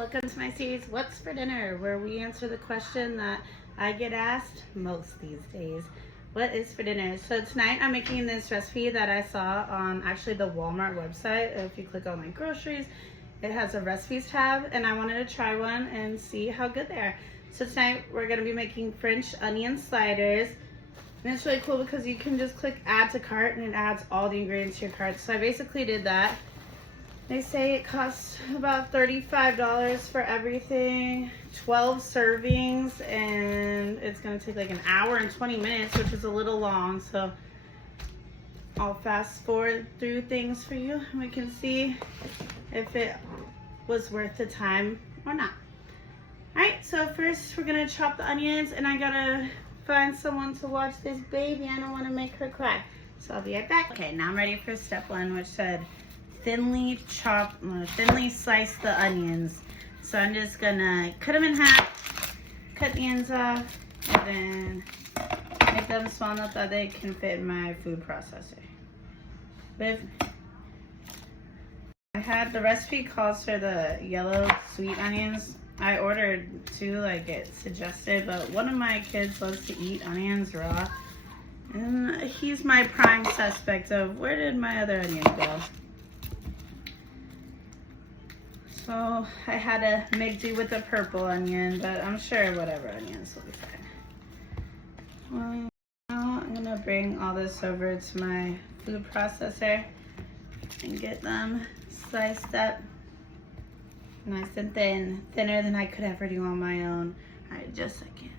welcome to my series, What's for Dinner, where we answer the question that I get asked most these days. What is for dinner? So tonight I'm making this recipe that I saw on actually the Walmart website. If you click on my groceries, it has a recipes tab, and I wanted to try one and see how good they are. So tonight we're going to be making French onion sliders. And it's really cool because you can just click add to cart and it adds all the ingredients to your cart. So I basically did that. They say it costs about $35 for everything, 12 servings, and it's going to take like an hour and 20 minutes, which is a little long. So I'll fast forward through things for you and we can see if it was worth the time or not. Alright, so first we're going to chop the onions, and I got to find someone to watch this baby. I don't want to make her cry. So I'll be right back. Okay, now I'm ready for step one, which said thinly slice the onions. So I'm just gonna cut them in half, cut the ends off, and then make them small enough that they can fit in my food processor. But I had, the recipe calls for the yellow sweet onions. I ordered two like it suggested, but one of my kids loves to eat onions raw, and he's my prime suspect of where did my other onion go. So I had to make do with the purple onion, but I'm sure whatever onions will be fine. Well, now I'm gonna bring all this over to my food processor and get them sliced up nice and thin, thinner than I could ever do on my own. All right, just a second.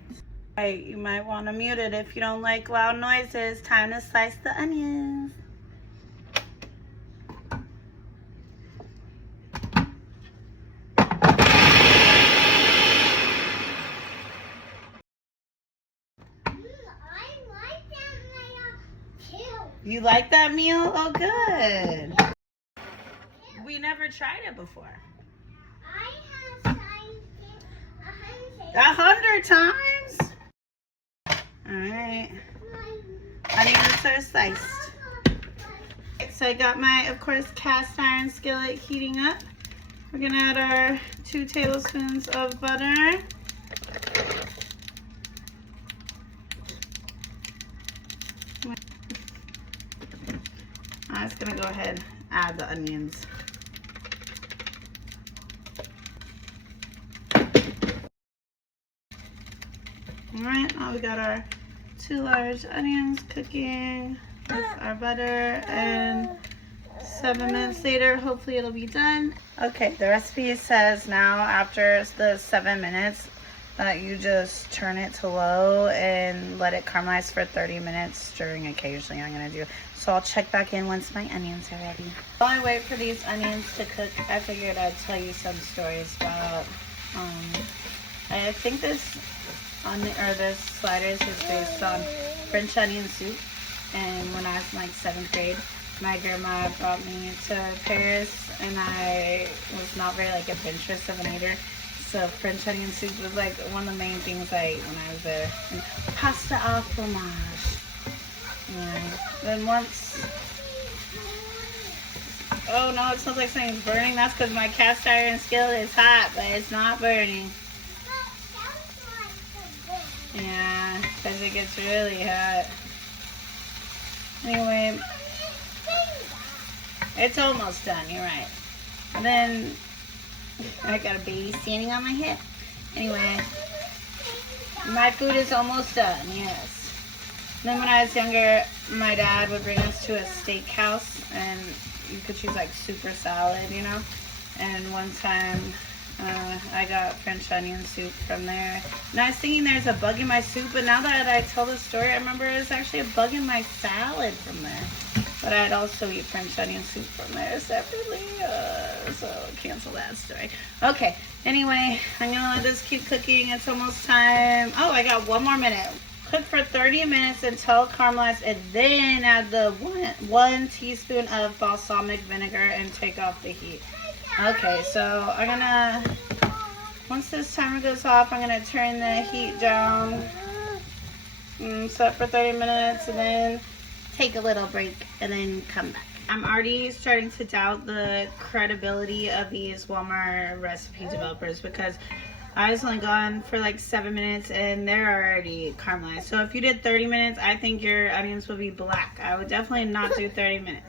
All right, you might want to mute it if you don't like loud noises. Time to slice the onions. You like that meal? Oh, good. We never tried it before. I have tried it 100 times? All right. Onions are sliced. So I got my, of course, cast iron skillet heating up. We're gonna add our 2 tablespoons of butter. I'm just gonna go ahead and add the onions. Alright, now we got our 2 large onions cooking with our butter, and 7 minutes later, hopefully it'll be done. Okay, the recipe says now after the 7 minutes that you just turn it to low and let it caramelize for 30 minutes, stirring occasionally. I'm gonna do. So I'll check back in once my onions are ready. While I wait for these onions to cook, I figured I'd tell you some stories about, I think this sliders is based on French onion soup. And when I was in like 7th grade, my grandma brought me to Paris, and I was not very like adventurous of an eater. So French onion soup was like one of the main things I ate when I was there. And pasta au fromage. Yeah. Then once, oh no, it smells like something's burning. That's because my cast iron skillet is hot, but it's not burning. Yeah, because it gets really hot. Anyway, it's almost done, you're right. And then I got a baby standing on my hip. Anyway, my food is almost done, yes. Then when I was younger, my dad would bring us to a steakhouse, and you could choose like super salad, you know. And one time I got French onion soup from there. And I was thinking there's a bug in my soup, but now that I tell the story, I remember there's actually a bug in my salad from there. But I'd also eat French onion soup from there separately, so cancel that story. Okay, anyway, I'm gonna let this keep cooking. It's almost time. Oh, I got 1 more minute. Cook for 30 minutes until caramelized, and then add the one teaspoon of balsamic vinegar and take off the heat. Okay, so I'm gonna, once this timer goes off, I'm gonna turn the heat down, set for 30 minutes, and then take a little break, and then come back. I'm already starting to doubt the credibility of these Walmart recipe developers because I was only gone for like 7 minutes and they're already caramelized. So if you did 30 minutes, I think your onions will be black. I would definitely not do 30 minutes.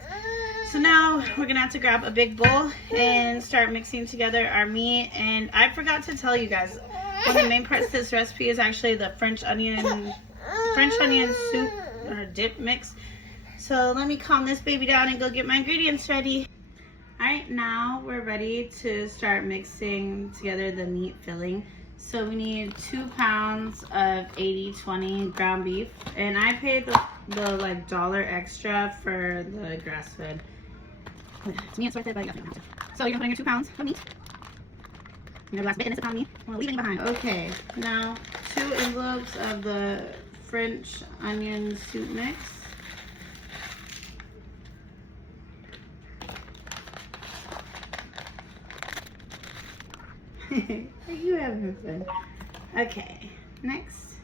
So now we're gonna have to grab a big bowl and start mixing together our meat. And I forgot to tell you guys, one of the main parts of this recipe is actually the French onion soup or dip mix. So let me calm this baby down and go get my ingredients ready. All right, now we're ready to start mixing together the meat filling. So we need 2 pounds of 80/20 ground beef, and I paid the like $1 extra for the grass fed. To me, it's worth it, but you don't have to. So you're gonna put in your 2 pounds of meat. You know, the last bit, and it's a pound of meat. I'm gonna leave any behind. Okay, now 2 envelopes of the French onion soup mix. Are you having fun? Okay, next.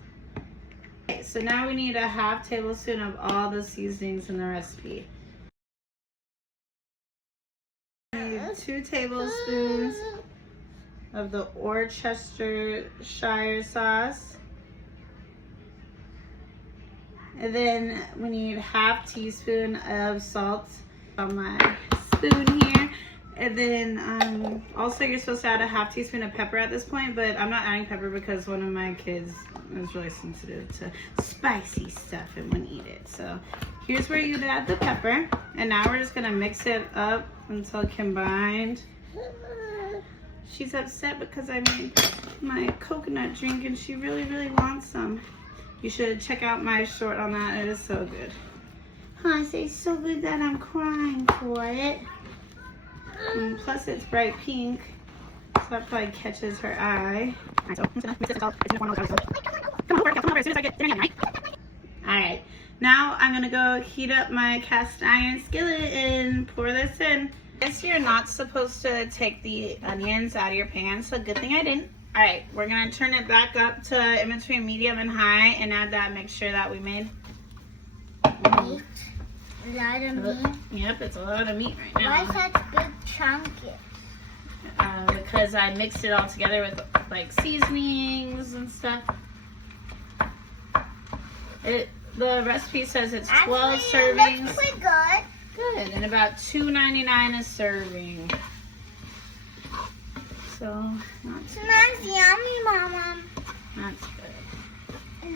Okay, so now we need a half tablespoon of all the seasonings in the recipe. We need 2 tablespoons of the Worcestershire sauce. And then we need half teaspoon of salt on my spoon here. And then also you're supposed to add a half teaspoon of pepper at this point, but I'm not adding pepper because one of my kids is really sensitive to spicy stuff and wouldn't eat it. So here's where you'd add the pepper. And now we're just gonna mix it up until combined. She's upset because I made my coconut drink and she really, really wants some. You should check out my short on that. It is so good. I say so good that I'm crying for it. And plus it's bright pink, so that probably catches her eye. Alright, so I'm just gonna mix it all. Come on, over as soon as I get dinner again, right? Alright, now I'm gonna go heat up my cast iron skillet and pour this in. I guess you're not supposed to take the onions out of your pan, so good thing I didn't. Alright, we're gonna turn it back up to in between medium and high and add that mixture that we made. Meat? A lot of meat? Yep, it's a lot of meat right now. Why is that big chunky? Because I mixed it all together with like seasonings and stuff. The recipe says it's 12 servings. Looks pretty good. Good, and about $2.99 a serving. So that's Smells yummy, Mama. That's good.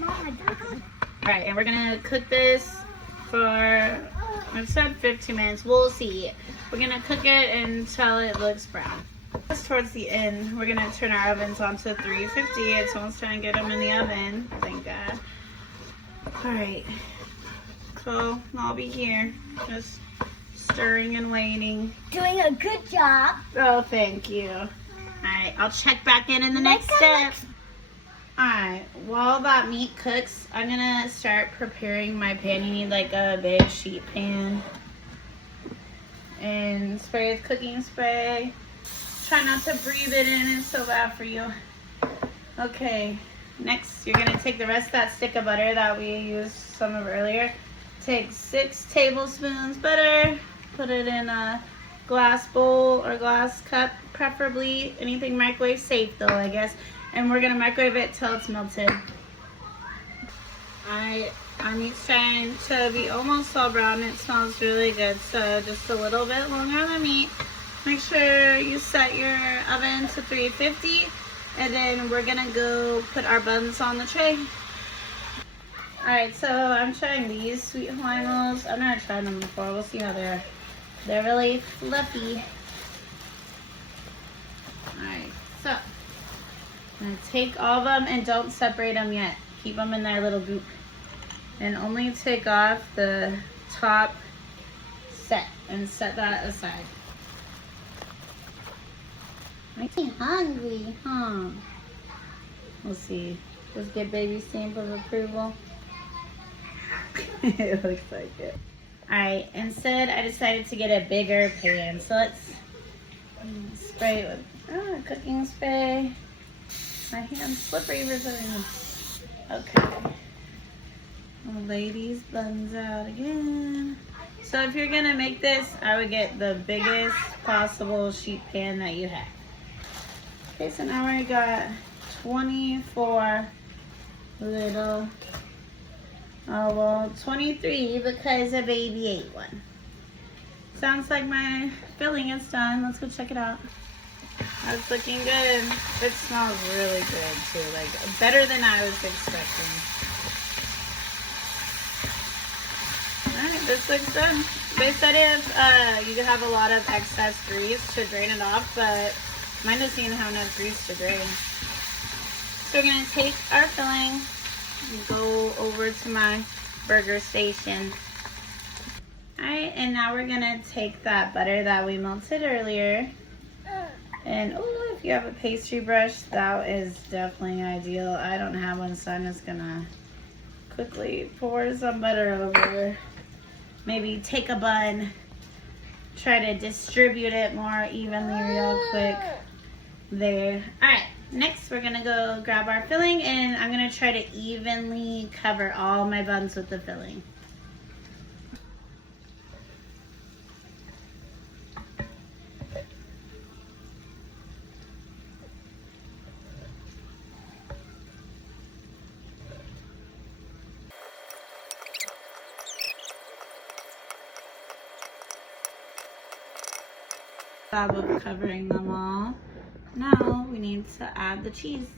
Mama, All right, and we're gonna cook this for, I've said 15 minutes. We'll see. We're gonna cook it until it looks brown. Just towards the end, we're gonna turn our ovens on to 350. It's almost time to get them in the oven. Thank God. All right, so I'll be here, just stirring and waiting. doing a good job. Oh, thank you. All right, I'll check back in the next step. Alright, while that meat cooks, I'm gonna start preparing my pan. You need like a big sheet pan. And spray with cooking spray. Try not to breathe it in, it's so bad for you. Okay, next you're gonna take the rest of that stick of butter that we used some of earlier. Take 6 tablespoons butter, put it in a glass bowl or glass cup, preferably anything microwave safe though, I guess. And we're gonna microwave it till it's melted. Our meat's trying to be almost all brown. It smells really good, so just a little bit longer on the meat. Make sure you set your oven to 350, and then we're gonna go put our buns on the tray. All right, so I'm trying these sweet Hawaiian rolls. I've never tried them before. We'll see how they're. They're really fluffy. All right, so I'm gonna take all of them and don't separate them yet. Keep them in their little goop. And only take off the top set and set that aside. Makes me hungry, huh? We'll see. Let's get baby stamp of approval. It looks like it. Alright, instead I decided to get a bigger pan. So let's spray it with cooking spray. My hand's slippery for some reason. Okay. We'll lay these buns out again. So if you're gonna make this, I would get the biggest possible sheet pan that you have. Okay, so now we got 24 little, 23 because a baby ate one. Sounds like my filling is done. Let's go check it out. That's looking good. It smells really good too, like better than I was expecting. Alright, this looks good. They said if you have a lot of excess grease to drain it off, but mine doesn't even have enough grease to drain. So we're going to take our filling and go over to my burger station. Alright, and now we're going to take that butter that we melted earlier. And oh, if you have a pastry brush, that is definitely ideal. I don't have one, so I'm just going to quickly pour some butter over. Maybe take a bun, try to distribute it more evenly real quick there. Alright, next we're gonna go grab our filling and I'm gonna try to evenly cover all my buns with the filling. Of covering them all. Now we need to add the cheese.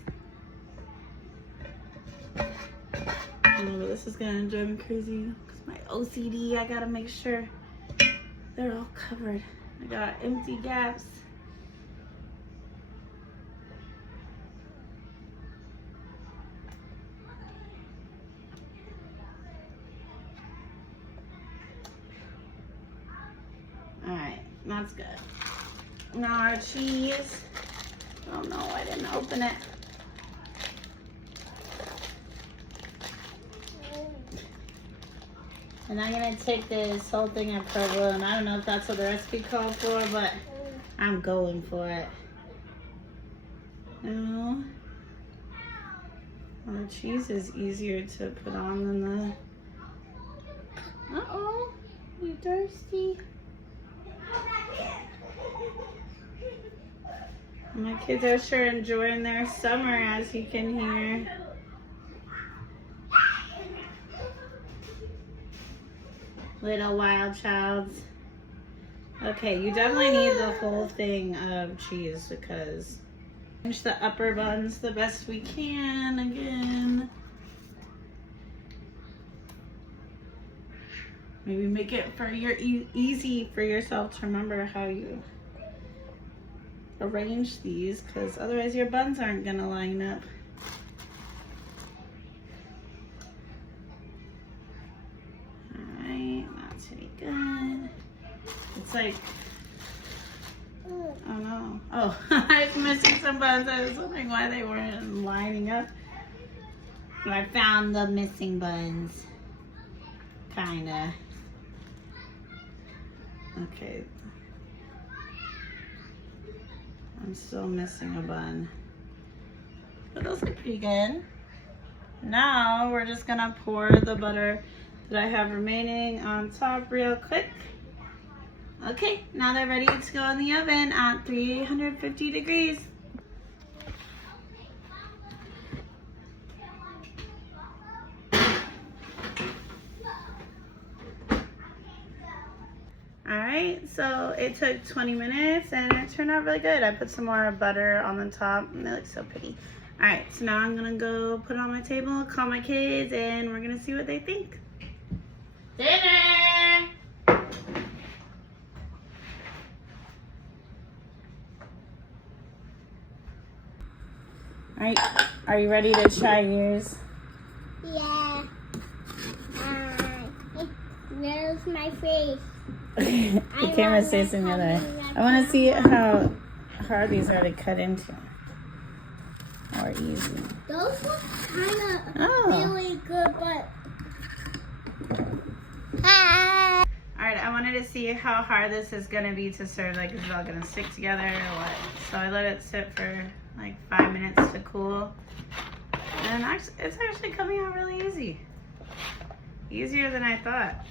Oh, this is gonna drive me crazy because my OCD, I gotta make sure they're all covered. I got empty gaps. Alright, that's good. Now our cheese. Oh no, I didn't open it. And I'm gonna take this whole thing of provolone. I don't know if that's what the recipe called for, but I'm going for it. No. Well, the cheese is easier to put on than the... Uh-oh, you thirsty? My kids are sure enjoying their summer, as you can hear. Little wild childs. Okay, you definitely need the whole thing of cheese because finish the upper buns the best we can again. Maybe make it for your easy for yourself to remember how you arrange these, because otherwise your buns aren't gonna line up. Alright, that's pretty good. It's like, oh no. Oh, I was missing some buns. I was wondering why they weren't lining up. But I found the missing buns. Kinda. Okay. I'm still missing a bun. But those are pretty good. Now we're just gonna pour the butter that I have remaining on top real quick. Okay, now they're ready to go in the oven at 350 degrees. Alright, so it took 20 minutes and it turned out really good. I put some more butter on the top and they look so pretty. Alright, so now I'm gonna go put it on my table, call my kids, and we're gonna see what they think. Dinner! Alright, are you ready to try yours? Yeah. Where's my face? The camera's facing the other way. I want to see how hard these are to cut into. Or easy. Those look kind of really good, but... Alright, I wanted to see how hard this is going to be to serve. Like, is it all going to stick together or what? So I let it sit for like 5 minutes to cool. And it's actually coming out really easy. Easier than I thought.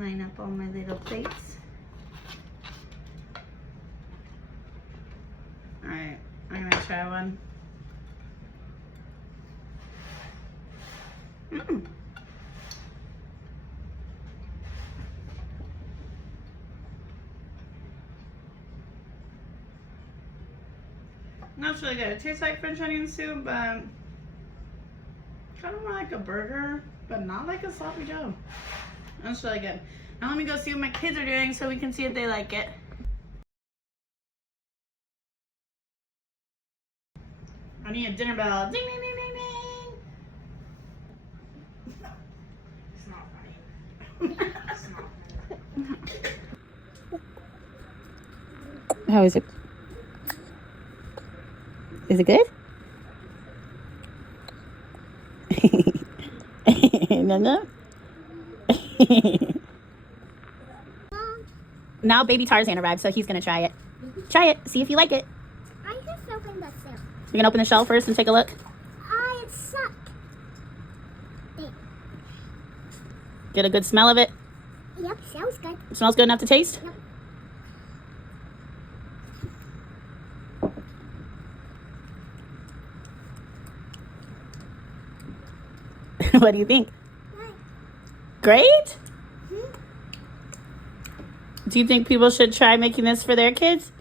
line up all my little plates. Alright, I'm gonna try one. That's really good. It tastes like French onion soup, but kind of more like a burger, but not like a sloppy Joe. That's really good. Now let me go see what my kids are doing so we can see if they like it. I need a dinner bell. Ding, ding, ding, ding, ding. It's not funny. It's not funny. How is it? Is it good? No. Now baby Tarzan arrived, so he's gonna try it. Try it. See if you like it. I just opened the shell. You're gonna open the shell first and take a look. It sucked. Get a good smell of it. Yep, smells good. It smells good enough to taste? Yep. What do you think? Right. Great? Hmm? Do you think people should try making this for their kids?